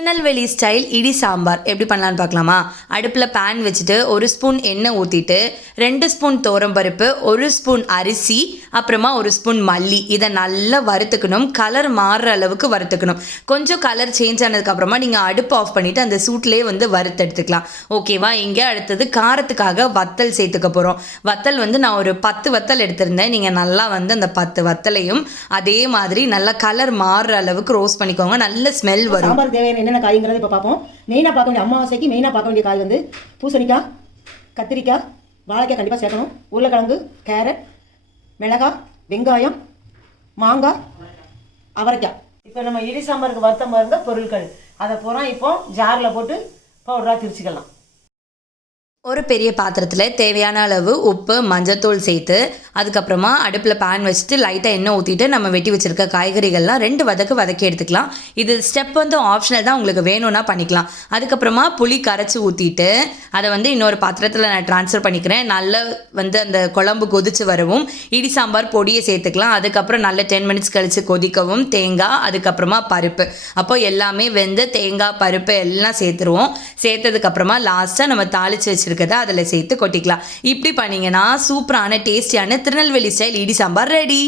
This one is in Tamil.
திருநெல்வேலி ஸ்டைல் இடி சாம்பார் எப்படி பண்ணலான்னு பார்க்கலாமா? அடுப்பில் பேன் வச்சுட்டு 1 ஸ்பூன் எண்ணெய் ஊற்றிட்டு 2 ஸ்பூன் பருப்பு, 1 ஸ்பூன் அரிசி, அப்புறமா 1 ஸ்பூன் மல்லி இதை நல்லா வறுத்துக்கணும். கலர் மாறுற அளவுக்கு வறுத்துக்கணும். கொஞ்சம் கலர் சேஞ்ச் ஆனதுக்கப்புறமா நீங்கள் அடுப்பு ஆஃப் பண்ணிவிட்டு அந்த சூட்லேயே வறுத்து எடுத்துக்கலாம். ஓகேவா? இங்கே அடுத்தது காரத்துக்காக வத்தல் சேர்த்துக்க போகிறோம். வத்தல் நான் ஒரு 10 வத்தல் எடுத்திருந்தேன். நீங்கள் நல்லா அந்த 10 வத்தலையும் அதே மாதிரி நல்லா கலர் மாறுற அளவுக்கு ரோஸ்ட் பண்ணிக்கோங்க. நல்ல ஸ்மெல் வரும். சாம்பார் தேவையான என்னென்ன காய்ங்கிறத இப்போ பார்ப்போம். மெயினாக பார்க்க வேண்டிய அமாவாசைக்கு மெயினாக பார்க்க வேண்டிய காய் பூசணிக்காய், கத்திரிக்காய், வாழைக்காய் கண்டிப்பாக சேர்க்கணும். உருளைக்கிழங்கு, கேரட், மிளகாய், வெங்காயம், மாங்காய், அவரைக்காய். இப்போ நம்ம இடி சாம்பாருக்கு வறுத்த பாருங்க பொருட்கள் அதை பூரா இப்போ ஜாரில் போட்டு பவுடராக திரிச்சிக்கலாம். ஒரு பெரிய பாத்திரத்தில் தேவையான அளவு உப்பு, மஞ்சத்தூள் சேர்த்து அதுக்கப்புறமா அடுப்பில் பேன் வச்சுட்டு லைட்டாக எண்ணெய் ஊற்றிட்டு நம்ம வெட்டி வச்சுருக்க காய்கறிகள்லாம் 2 வதக்கி எடுத்துக்கலாம். இது ஸ்டெப் ஆப்ஷனல் தான், உங்களுக்கு வேணும்னா பண்ணிக்கலாம். அதுக்கப்புறமா புளி கரைச்சி ஊற்றிட்டு அதை இன்னொரு பாத்திரத்தில் நான் ட்ரான்ஸ்ஃபர் பண்ணிக்கிறேன். நல்லா அந்த குழம்பு கொதித்து வரவும் இடி சாம்பார் பொடியை சேர்த்துக்கலாம். அதுக்கப்புறம் நல்ல 10 மினிட்ஸ் கழித்து கொதிக்கவும் தேங்காய், அதுக்கப்புறமா பருப்பு. அப்போ எல்லாமே தேங்காய், பருப்பு எல்லாம் சேர்த்துருவோம். சேர்த்ததுக்கப்புறமா லாஸ்ட்டாக நம்ம தாளித்து வச்சு அதில் சேர்த்து கொட்டிக்கலாம். இப்படி பண்ணீங்கன்னா சூப்பரான டேஸ்டியான திருநெல்வேலி ஸ்டைல் இடி சாம்பார் ரெடி.